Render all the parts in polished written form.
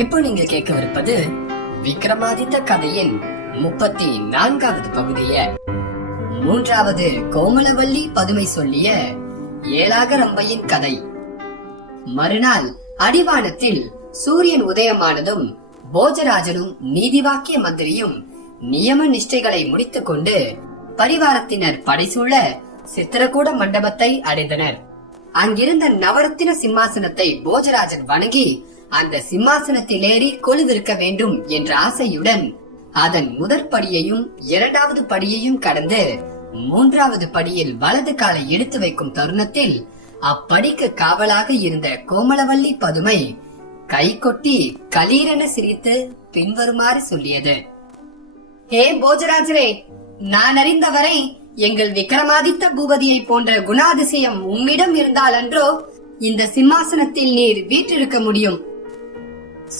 இப்போ நீங்க கேட்கவிருப்பது விக்ரமாதித்த கதையின் 34வது பகுதிய. 3வது கோமலவல்லி பதுமை சொல்லிய ஏலாகரம்பையின் கதை. மறுநாள் அடிவானத்தில் சூரியன் உதயமானதும் போஜராஜனும் நீதிவாக்கிய மந்திரியும் நியம நிஷ்டைகளை முடித்துக் கொண்டு பரிவாரத்தினர் படைசூழ சித்திரக்கூட மண்டபத்தை அடைந்தனர். அங்கிருந்த நவரத்தின சிம்மாசனத்தை போஜராஜன் வணங்கி அந்த சிம்மாசனத்தில் ஏறி கொலுவிருக்க வேண்டும் என்ற ஆசையுடன் அதன் முதற் படியையும் 2வது படியையும் கடந்து 3வது படியில் வலது காலை எடுத்து வைக்கும் தருணத்தில் அப்படிக்கு காவலாக இருந்த கோமலவல்லி பதுமை கை கொட்டி கலீரென சிரித்து பின்வருமாறு சொல்லியது. ஹே போஜராஜரே, நான் அறிந்தவரை எங்கள் விக்ரமாதித்த பூபதியை போன்ற குணாதிசயம் உம்மிடம் இருந்தால் அன்றோ இந்த சிம்மாசனத்தில் நீர் வீற்றிருக்க முடியும்.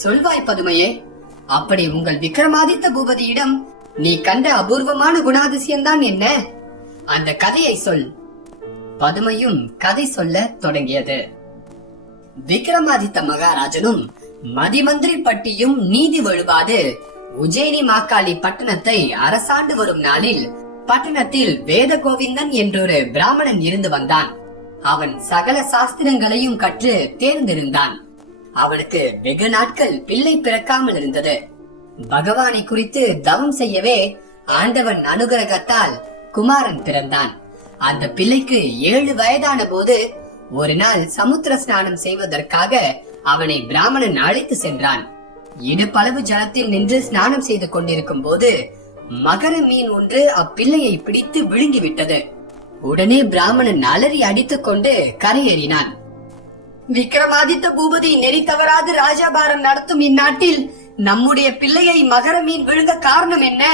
சொல்வாய் பதுமையே, அப்படி உங்கள் விக்ரமாதித்த பூபதியிடம் நீ கண்ட அபூர்வமான குணாதிசயம்தான் என்ன? அந்த கதையை சொல். பதுமையும் கதை சொல்ல தொடங்கியது. விக்ரமாதித்த மகாராஜனும் மதிமந்திரி பட்டியும் நீதி வழுவாது உஜ்ஜயினி மாக்காளி பட்டணத்தை அரசாண்டு வரும் நாளில் பட்டணத்தில் வேத கோவிந்தன் என்றொரு பிராமணன் இருந்து வந்தான். அவன் சகல சாஸ்திரங்களையும் கற்று தேர்ந்திருந்தான். அவனுக்கு வெகு நாட்கள் பிள்ளை பிறக்காமல் இருந்தது. பகவானை குறித்து தவம் செய்யவே ஆண்டவன் அனுகிரகத்தால் குமாரன் பிறந்தான். அந்த பிள்ளைக்கு 7 வயதான போது ஒரு நாள் சமுத்திர ஸ்நானம் செய்வதற்காக அவனை பிராமணன் அழைத்து சென்றான். இடுப்பளவு ஜலத்தில் நின்று ஸ்நானம் செய்து கொண்டிருக்கும் போது மகர மீன் ஒன்று அப்பிள்ளையை பிடித்து விழுங்கிவிட்டது. உடனே பிராமணன் அலறி அடித்துக் கொண்டு கரையேறினான். விக்ரமாதித்த பூபதி நெறி தவறாது ராஜாபாரம் நடத்தும் இந்நாட்டில் நம்முடைய பிள்ளையை மகர மீன் விழுங்க காரணம் என்ன?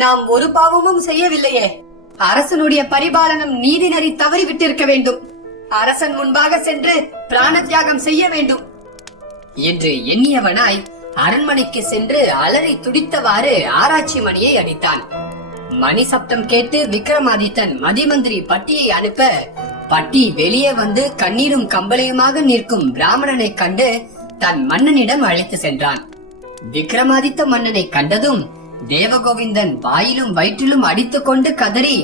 நாம் ஒரு பாவமும் செய்யவில்லையே. அரசனுடைய பரிபாலனம் நீதி நெறி தவறி விட்டிருக்க வேண்டும். அரசன் முன்பாக சென்று பிராண தியாகம் செய்ய வேண்டும் என்று எண்ணியவனாய் அரண்மனைக்கு சென்று அலறி துடித்தவாறு ஆராய்ச்சி மணியை அடித்தான். மணி சப்தம் கேட்டு விக்ரமாதித்தன் மதிமந்திரி பட்டியை அனுப்ப பட்டி வெளியே வந்து கண்ணீரும் கம்பளையுமாக நிற்கும் பிராமணனை கண்டு தன் மன்னனிடம் அழைத்து சென்றான். விக்ரமாதித்த மன்னனை கண்டதும் தேவகோவிந்தன் வாயிலும் வயிற்றிலும் அடித்துக் கொண்டு கதறி,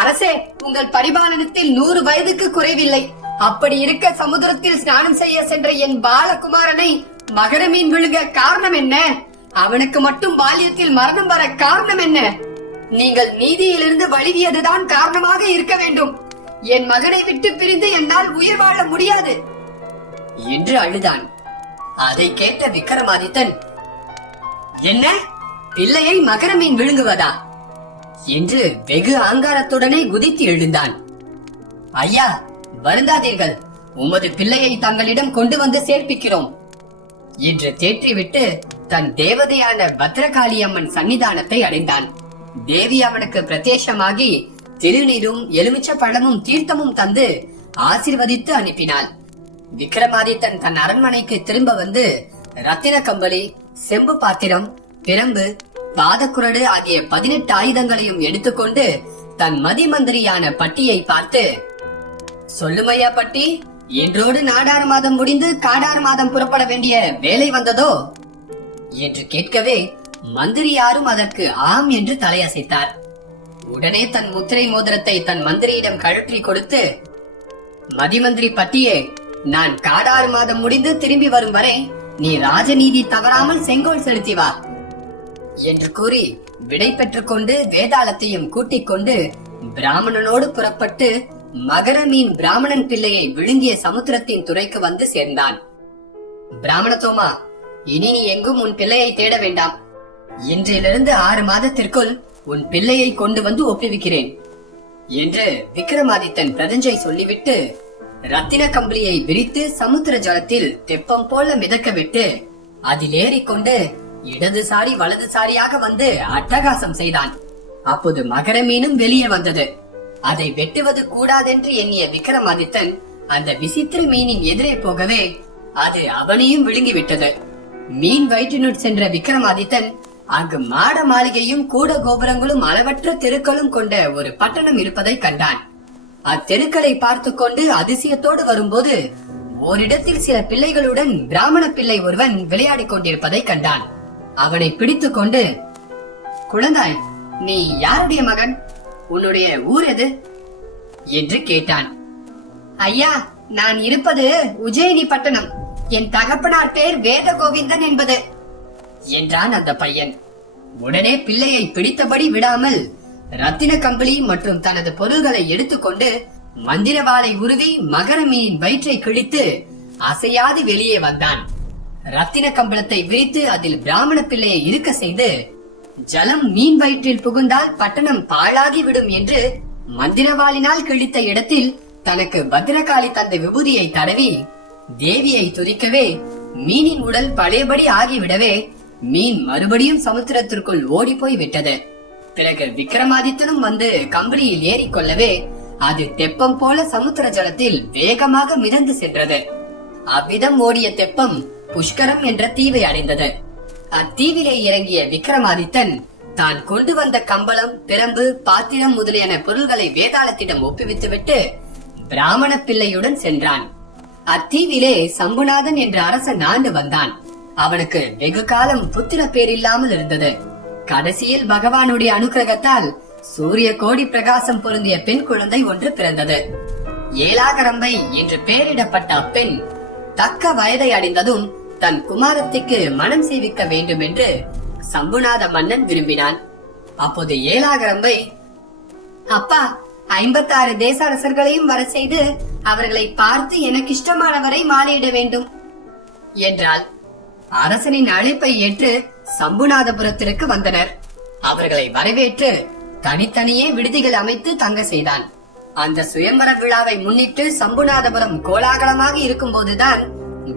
அரசே, உங்கள் பரிபாலனத்தில் 100 வயதுக்கு குறைவில்லை. அப்படி இருக்க சமுத்திரத்தில் ஸ்நானம் செய்ய சென்ற என் பாலகுமாரனை மகர மீன் விழுங்க காரணம் என்ன? அவனுக்கு மட்டும் பால்யத்தில் மரணம் வர காரணம் என்ன? நீங்கள் நீதியிலிருந்து வழுவியதுதான் காரணமாக இருக்க வேண்டும். என் மகனை விட்டு பிரிந்து என்னால் உயிர் வாழ முடியாது என்று அழுதான். அதை கேட்ட விக்ரமாதித்தன், என்ன, பிள்ளையை மகர மீன் விழுங்குவதா என்று வெகு ஆங்காரத்துடனே குதித்து எழுந்தான். ஐயா, வருந்தாதீர்கள், உமது பிள்ளையை தங்களிடம் கொண்டு வந்து சேர்ப்பிக்கிறோம் என்று தேற்றிவிட்டு தன் தேவதையான பத்ரகாளியம்மன் சன்னிதானத்தை அடைந்தான். தேவி அவனுக்கு பிரத்யேஷமாகி திருநீரும் எலுமிச்ச பழமும் தீர்த்தமும் தந்து ஆசீர்வதித்து அனுப்பினாள். விக்ரமாதித்தன் தன் அரண்மனைக்கு திரும்ப வந்து ரத்தின கம்பளி, செம்பு பாத்திரம், பிரம்பு, பாதக்குரடு ஆகிய 18 ஆயுதங்களையும் எடுத்துக்கொண்டு தன் மதிமந்திரியான பட்டியை பார்த்து, சொல்லுமையா பட்டி, இன்றோடு நாடாறு மாதம் முடிந்து காடாறு மாதம் புறப்பட வேண்டிய வேலை வந்ததோ என்று கேட்கவே மந்திரி யாரும் அதற்கு ஆம் என்று தலையசைத்தார். உடனே தன் முத்திரை மோதிரத்தை தன் மந்திரியிடம் கழற்றி கொடுத்து, மதிமந்திரி பட்டியே, நான் காடாறு மாதம் முடிந்து திரும்பி வரும் வரை நீ ராஜநீதி தவறாமல் செங்கோல் செலுத்தி வா என்று கூறி விடை பெற்றுக் கொண்டு வேதாளத்தையும் கூட்டிக் கொண்டு பிராமணனோடு புறப்பட்டு மகர மீன் பிராமணன் பிள்ளையை விழுங்கிய சமுத்திரத்தின் துறைக்கு வந்து சேர்ந்தான். பிராமணத்தோமா, இனி நீ எங்கும் உன் பிள்ளையை தேட வேண்டாம். இன்றிலிருந்து 6 மாதத்திற்குள் உன் பிள்ளையை கொண்டு வந்து ஒப்புவிக்கிறேன் என்று விக்ரமாதித்தன் பிரதஞ்சை சொல்லிவிட்டு ரத்தின கம்பளியை விரித்து சமுத்திர ஜலத்தில் தெப்பம் போல மிதக்க விட்டு அதில் ஏறிக்கொண்டு இடதுசாரி வலதுசாரியாக வந்து அட்டகாசம் செய்தான். அப்போது மகர மீனும் வெளியே வந்தது. அதை வெட்டுவது கூடாதென்று எண்ணிய விக்ரமாதித்தன் அந்த விசித்திர மீனின் எதிரே போகவே அது அவனையும் விழுங்கிவிட்டது. மீன் வயிற்றினுள் சென்ற விக்ரமாதித்தன் அங்கு மாட மாளிகையும் கூட கோபுரங்களும் அளவற்ற தெருக்களும் கொண்ட ஒரு பட்டணம் இருப்பதை கண்டான். அத்தெருக்களை பார்த்து கொண்டு அதிசயத்தோடு வரும்போது ஓரிடத்தில் சில பிள்ளைகளுடன் பிராமண பிள்ளை ஒருவன் விளையாடிக் கொண்டிருப்பதை கண்டான். அவனை பிடித்துக் கொண்டு, குழந்தாய், நீ யாருடைய மகன்? உன்னுடைய ஊர் எது என்று கேட்டான். ஐயா, நான் இருப்பது உஜ்ஜயினி பட்டணம். என் தகப்பனார் பேர் வேத கோவிந்தன் என்பது என்றான் அந்த பையன். உடனே பிள்ளையை பிடித்தபடி விடாமல் ரத்தின கம்பளி மற்றும் தனது பொருள்களை எடுத்துக்கொண்டு மந்திரவாளை உருவி மகர மீனின் வயிற்றை கிழித்து அசையாது வெளியே வந்தான். ரத்தின கம்பளத்தை விரித்து அதில் பிராமண பிள்ளையை இருக்க செய்து, ஜலம் மீன் வயிற்றில் புகுந்தால் பட்டணம் பாழாகி விடும் என்று மந்திரவாளினால் கிழித்த இடத்தில் தனக்கு பத்ரகாளி தந்த விபூதியை தடவி தேவியை துதிக்கவே மீனின் உடல் பழையபடி ஆகிவிடவே மீன் மறுபடியும் சமுத்திரத்திற்குள் ஓடி போய் விட்டது. பிறகு விக்ரமாதித்தனும் வந்து கம்பளியில் ஏறிக்கொள்ளவே அது தெப்பம் போல சமுத்திர ஜலத்தில் வேகமாக மிதந்து சென்றது. அவ்விதம் ஓடிய தெப்பம் புஷ்கரம் என்ற தீவை அடைந்தது. அத்தீவிலே இறங்கிய விக்ரமாதித்தன் தான் கொண்டு வந்த கம்பளம், பிரம்பு, பாத்திரம் முதலியன பொருள்களை வேதாளத்திடம் ஒப்புவித்துவிட்டு பிராமண பிள்ளையுடன் சென்றான். அத்தீவிலே சம்புநாதன் என்ற அரசன் ஆண்டு வந்தான். அவனுக்கு வெகு காலம் புத்திர பேர் இல்லாமல் இருந்தது. கடைசியில் பகவானுடைய அனுக்கிரகத்தால் சூரிய கோடி பிரகாசம் பொருந்திய பெண் குழந்தை ஒன்று பிறந்தது. ஏலாகரம்பை என்று பெயரிடப்பட்ட அப்பெண் தக்க வயதை அடைந்ததும் தன் குமாரத்திற்கு மனம் செய்விக்க வேண்டும் என்று சம்புநாத மன்னன் விரும்பினான். அப்போது ஏலாகரம்பை, அப்பா, 56 தேச அரசர்களையும் வர செய்து அவர்களை பார்த்து எனக்கு இஷ்டமானவரை மாலையிட வேண்டும் என்றாள். அரசனின் அழைப்பை ஏற்று சம்புநாதபுரத்திற்கு வந்தனர். அவர்களை வரவேற்று தனித்தனியே விடுதிகள் அமைத்து தங்க செய்தான். அந்த சுயம்பர விழாவை முன்னிட்டு சம்புநாதபுரம் கோலாகலமாக இருக்கும் போதுதான்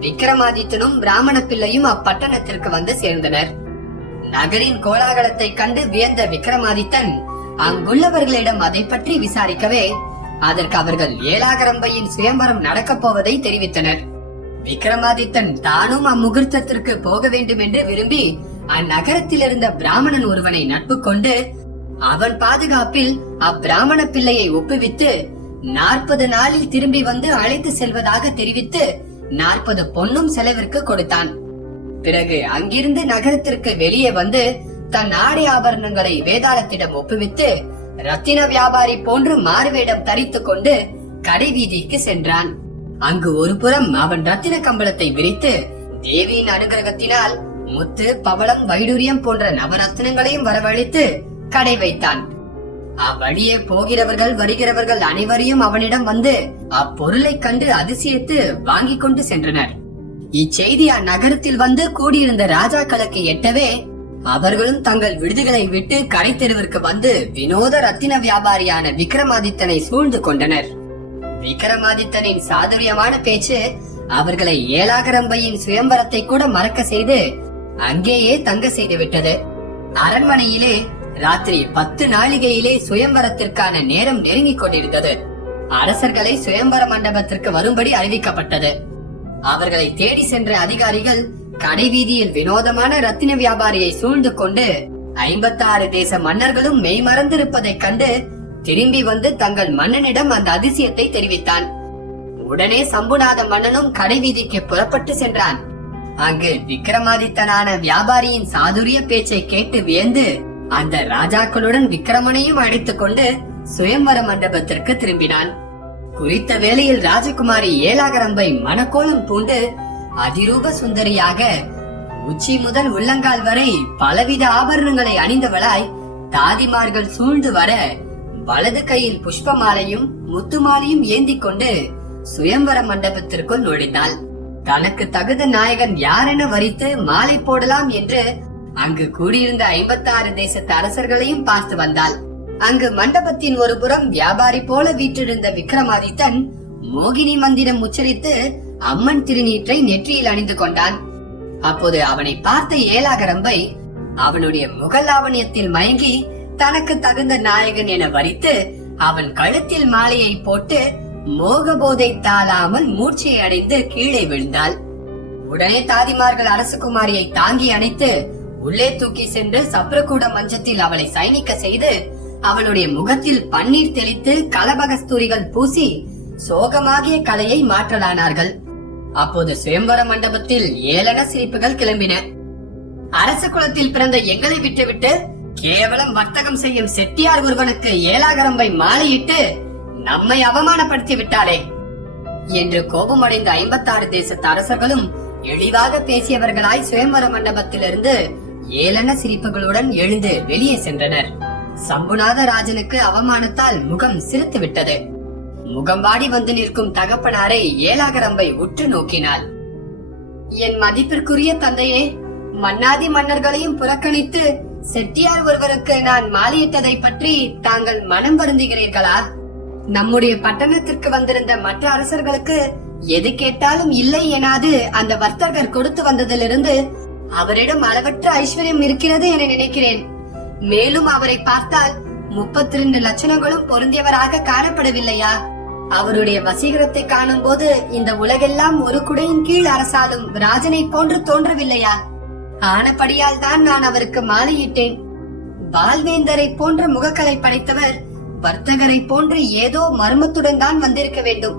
விக்ரமாதித்தனும் பிராமண பிள்ளையும் அப்பட்டணத்திற்கு வந்து சேர்ந்தனர். நகரின் கோலாகலத்தை கண்டு வியந்த விக்ரமாதித்தன் அங்குள்ளவர்களிடம் அதை பற்றி விசாரிக்கவே அதற்கு அவர்கள் ஏலாகரம்பையின் சுயம்பரம் நடக்கப் போவதை தெரிவித்தனர். விக்ரமாதித்தன் தானும் அம்முகூர்த்தத்திற்கு போக வேண்டும் என்று விரும்பி அந்நகரத்தில் இருந்த பிராமணன் ஒருவனை நட்பு கொண்டு அவன் பாதுகாப்பில் அப்பிராமண பிள்ளையை ஒப்புவித்து 40 நாளில் திரும்பி வந்து அழைத்து செல்வதாக தெரிவித்து 40 பொன்னும் செலவிற்கு கொடுத்தான். பிறகு அங்கிருந்து நகரத்திற்கு வெளியே வந்து தன் ஆடை ஆபரணங்களை வேதாளத்திடம் ஒப்புவித்து ரத்தின வியாபாரி போன்று மாறுவேடம் தரித்துக் கொண்டு கடை வீதிக்கு சென்றான். அங்கு ஒரு புறம் அவன் ரத்தின கம்பளத்தை விரித்து தேவியின் அனுகிரகத்தினால் முத்து, பவளம், வைடூரியம் போன்ற நவரத்னங்களையும் வரவழைத்து கடை வைத்தான். அவ்வழியே போகிறவர்கள் வருகிறவர்கள் அனைவரையும் அவனிடம் வந்து அப்பொருளை கண்டு அதிசயித்து வாங்கி கொண்டு சென்றனர். இச்செய்தி அந்நகரத்தில் வந்து கூடியிருந்த ராஜாக்களுக்கு எட்டவே அவர்களும் தங்கள் விடுதிகளை விட்டு கடை தெருவிற்கு வந்து வினோத ரத்தின வியாபாரியான விக்ரமாதித்தனை சூழ்ந்து கொண்டனர். விக்ரமாதித்தனின் சாதுரியமான பேச்சு அவர்களை ஏலாகரம்பையின் சுயம்பரத்தை கூட மறக்க செய்து அங்கேயே தங்க செய்து விட்டது. அரண்மனையிலே ராத்திரி 10 நாளிகையிலே சுயம்பரத்திற்கான நேரம் நெருங்கிக் கொண்டிருந்தது. அரசர்களை சுயம்பர மண்டபத்திற்கு வரும்படி அறிவிக்கப்பட்டது. அவர்களை தேடி சென்ற அதிகாரிகள் கடை வீதியில் வினோதமான ரத்தின வியாபாரியை சூழ்ந்து கொண்டு 56 தேச மன்னர்களும் மெய்மறந்திருப்பதைக் கண்டு திரும்பி வந்து தங்கள் மன்னனிடம் அந்த அதிசயத்தை தெரிவித்தான். உடனே சம்புநாத மன்னனும் கடை வீதிக்கு புறப்பட்டு சென்றான். அங்கு விக்ரமாதித்தனான வியாபாரியின் சாதுரிய பேச்சை கேட்டு வியந்து அந்த ராஜாக்களுடன் விக்ரமனையும் அழைத்துக் கொண்டு சுயம்பர மண்டபத்திற்கு திரும்பினான். குறித்த வேளையில் ராஜகுமாரி ஏலாகரம்பை மனக்கோலம் பூண்டு அதிரூப சுந்தரியாக உச்சி முதல் உள்ளங்கால் வரை பலவித ஆபரணங்களை அணிந்தவளாய் தாதிமார்கள் சூழ்ந்து வர வலது கையில் புஷ்ப மாலையும் முத்து மாலையும் ஏந்தி கொண்டு சுயம்பர மண்டபத்திற்குள் நுழைந்தாள். தனக்கு தகுந்த நாயகன் யாரென வரித்து மாலை போடலாம் என்று அங்கு கூடியிருந்த 56 தேசத்து அரசர்களையும் பார்த்து வந்தாள். அங்கு மண்டபத்தின் ஒரு புறம் வியாபாரி போல வீற்றிருந்த விக்ரமாதித்தன் மோகினி மந்திரம் உச்சரித்து அம்மன் திருநீற்றை நெற்றியில் அணிந்து கொண்டான். அப்போது அவனை பார்த்த ஏலாகரம்பை அவனுடைய முகலாவணியத்தில் மயங்கி தனக்கு தகுந்த நாயகன் என வரித்து அவன் கழுத்தில் மாலையை போட்டு மோகபோதை தாழாமல் மூர்ச்சை அடைந்து கீழே விழுந்தாள். உடனே தாதிமார்கள் அரசகுமாரியை தாங்கி அணைத்து உள்ளே தூக்கி சென்று சப்ரகூட மஞ்சத்தில் அவளை சயனிக்க செய்து அவளுடைய முகத்தில் பன்னீர் தெளித்து கலபகஸ்தூரிகள் பூசி சோகமாகிய கலையை மாற்றலானார்கள். அப்போது சுயம்வர மண்டபத்தில் ஏளன சிரிப்புகள் கிளம்பின. அரச குலத்தில் பிறந்த எங்களை விட்டுவிட்டு கேவலம் வர்த்தகம் செய்யும் செட்டியார் ஒருவனுக்கு ஏலாகரம்பை மாலையிட்டு நம்மை அவமானப்படுத்தி விட்டாளே என்று கோபமடைந்த 56 தேசத்து அரசர்களும் எளிவாக பேசியவர்களாய் சுயம்வர மண்டபத்திலிருந்து ஏளன சிரிப்புகளுடன் எழுந்து வெளியே சென்றனர். சம்புநாத ராஜனுக்கு அவமானத்தால் முகம் சிரித்து விட்டது. முகம் வாடி வந்து நிற்கும் தகப்பனாரை ஏலாகரம்பை உற்று நோக்கினாள். என் மதிப்பிற்குரிய தந்தையே, மன்னாதி மன்னர்களையும் புறக்கணித்து செட்டியார் ஒருவருக்கு நான் மாலையிட்டதை பற்றி தாங்கள் மனம் வருந்துகிறீர்களா? நம்முடைய பட்டணத்திற்கு வந்திருந்த மற்ற அரசர்களுக்கு எது கேட்டாலும் இல்லை எனாது அந்த வர்த்தகர் கொடுத்து வந்ததிலிருந்து அவரிடம் அளவற்ற ஐஸ்வர்யம் இருக்கிறது என நினைக்கிறேன். மேலும் அவரை பார்த்தால் 32 லட்சணங்களும் பொருந்தியவராக காணப்படவில்லையா? அவருடைய வசீகரத்தை காணும் போது இந்த உலகெல்லாம் ஒரு குடையின் கீழ் அரசாலும் ராஜனை போன்று தோன்றவில்லையா? ஆனபடியால் தான் நான் அவருக்கு மாலையிட்டேன். பால்வேந்தரை போன்ற முகக்கலை படைத்தவர் வர்த்தகரை போன்று ஏதோ மர்மத்துடன் தான் வந்திருக்க வேண்டும்.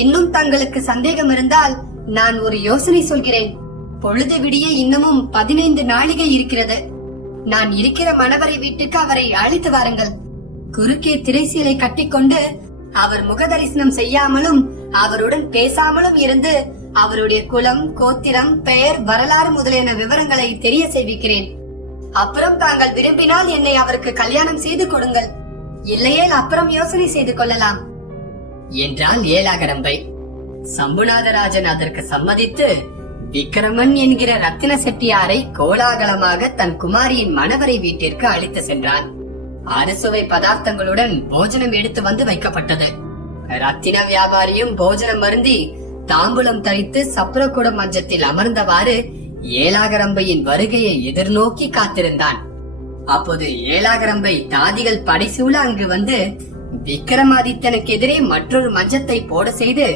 இன்னும் தங்களுக்கு சந்தேகம் இருந்தால் நான் ஒரு யோசனை சொல்கிறேன். பொழுது விடிய இன்னமும் 15 நாளிகை இருக்கிறது. நான் இருக்கிற மணவரை வீட்டுக்கு அவரை அழைத்து வாருங்கள். குறுக்கே திரைசீலை கட்டிக்கொண்டு அவர் முக தரிசனம் செய்யாமலும் அவருடன் பேசாமலும் இருந்து அவருடைய குலம், கோத்திரம், பெயர், வரலாறு முதலியன விவரங்களை தெரிய செய்விக்கிறேன். அப்புறம் தாங்கள் விரும்பினால் என்னை அவருக்கு கல்யாணம் செய்து கொடுங்கள். இல்லையேல் அப்புறம் யோசனை செய்து கொள்ளலாம் என்றாள் ஏலாகரம்பை. சம்புநாதராஜன் அதற்கு சம்மதித்து விக்கிரமன் என்கிற ரத்தின செட்டியாரை கோலாகலமாக தன் குமாரியின் மணவரை வீட்டிற்கு அழைத்து சென்றான். அறுசுவை பதார்த்தங்களுடன் போஜனம் எடுத்து வந்து வைக்கப்பட்டது. ரத்தின வியாபாரியும் போஜனம் அருந்தி தாம்பூலம் தரித்து சப்ரகுட மஞ்சத்தில் அமர்ந்தவாறு ஏலாகரம்பையின் வருகையை எதிர்நோக்கி காத்திருந்தான். அப்போது ஏலாகரம்பை தாதிகள் படைசூழ அங்கு வந்து விக்ரமாதித்தனுக்கு எதிரே மற்றொரு மஞ்சத்தை போட செய்து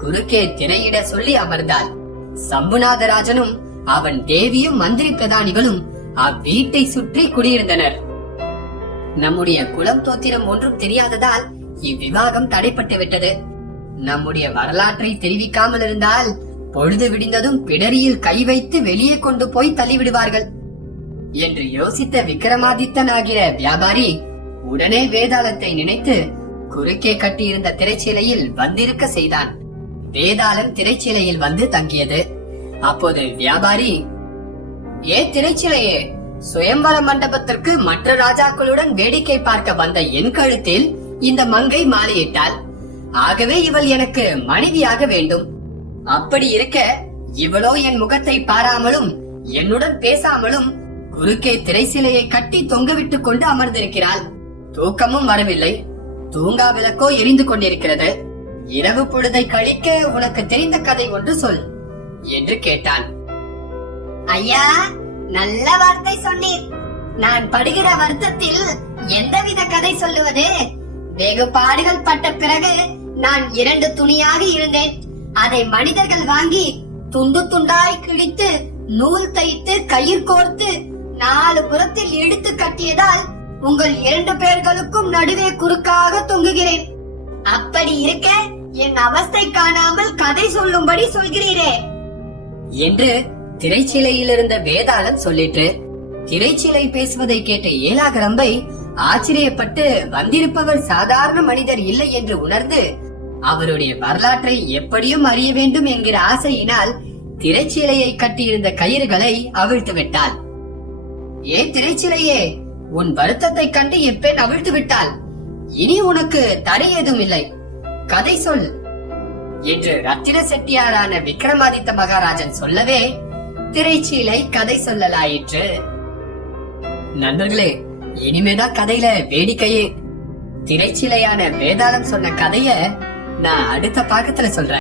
குறுக்கே திரையிட சொல்லி அமர்ந்தாள். சம்புநாதராஜனும் அவன் தேவியும் மந்திரி பிரதானிகளும் அவ்வீட்டை சுற்றி குடியிருந்தனர். நம்முடைய குலம் தோத்திரம் ஒன்றும் தெரியாததால் இவ்விவாகம் தடைப்பட்டு விட்டது. நம்முடைய வரலாற்றை தெரிவிக்காமல் இருந்தால் பொழுது விடிந்ததும் பிடரியில் கை வைத்து வெளியே கொண்டு போய் தள்ளிவிடுவார்கள் என்று யோசித்த விக்ரமாதித்தன் ஆகிற வியாபாரி உடனே வேதாளத்தை நினைத்து குறுக்கே கட்டியிருந்த திரைச்சீலையில் வந்திருக்க செய்தான். வேதாளம் திரைச்சீலையில் வந்து தங்கியது. அப்போது வியாபாரி, ஏ திரைச்சீலையே, சுயம்வர மண்டபத்திற்கு மற்ற ராஜாக்களுடன் வேடிக்கை பார்க்க வந்த என் கழுத்தில் இந்த மங்கை மாலையிட்டாள். ஆகவே இவள் எனக்கு மனைவியாக வேண்டும். அப்படி இருக்க இவளோ என் முகத்தை பாராமலும் என்னுடன் பேசாமலும் குறுக்கே திரைச்சீலையை கட்டி தொங்கவிட்டுக் கொண்டு அமர்ந்திருக்கிறாள். தூக்கமும் வரவில்லை. தூங்கா விளக்கோ எரிந்து கொண்டிருக்கிறது. இரவு பொழுதை கழிக்க உனக்கு தெரிந்த கதை ஒன்று சொல் என்று கேட்டான். ஐயா, நல்ல வார்த்தை சொன்னீர். நான் படுகிற வருத்தத்தில் எந்தவித கதை சொல்லுவது? வெகு பாடுகள் பட்ட பிறகு நான் 2 துணியாக இருந்தேன். அதை மனிதர்கள் வாங்கி துண்டு துண்டாய் கிழித்து நூல் தைத்து கயிர் கோர்த்து 4 புறத்தில் இழுத்து கட்டியதால் உங்கள் 2 பேர்களுக்கும் நடுவே குறுக்காக தொங்குகிறேன். அப்படி இருக்க என் அவஸ்தை காணாமல் கதை சொல்லும்படி சொல்கிறீரே என்று திரைச்சீலையில் இருந்த வேதாளம் சொல்லிட்டு, திரைச்சீலை பேசுவதை கேட்ட ஏலாகரம்பை ஆச்சரியப்பட்டு வந்திருப்பவர் சாதாரண மனிதர் இல்லை என்று உணர்ந்து அவருடைய வரலாற்றை எப்படியும் அறிய வேண்டும் என்கிற ஆசையினால் திரைச்சீலையை கட்டியிருந்த கயிறுகளை அவிழ்த்து விட்டாள். ஏ திரைச்சீலையே, உன் வருத்தத்தை கண்டு எப்பெண் அவிழ்த்து விட்டாள். இனி உனக்கு தடை ஏதும் இல்லை, கதை சொல் என்று ரத்தின செட்டியாரான விக்ரமாதித்த மகாராஜன் சொல்லவே திரைச்சீலை கதை சொல்லலாயிற்று. நண்பர்களே, இனிமேதான் கதையில வேடிக்கையே. திரைச்சீலையான வேதாளம் சொன்ன கதைய நான் அடுத்த பாகத்துல சொல்றேன்.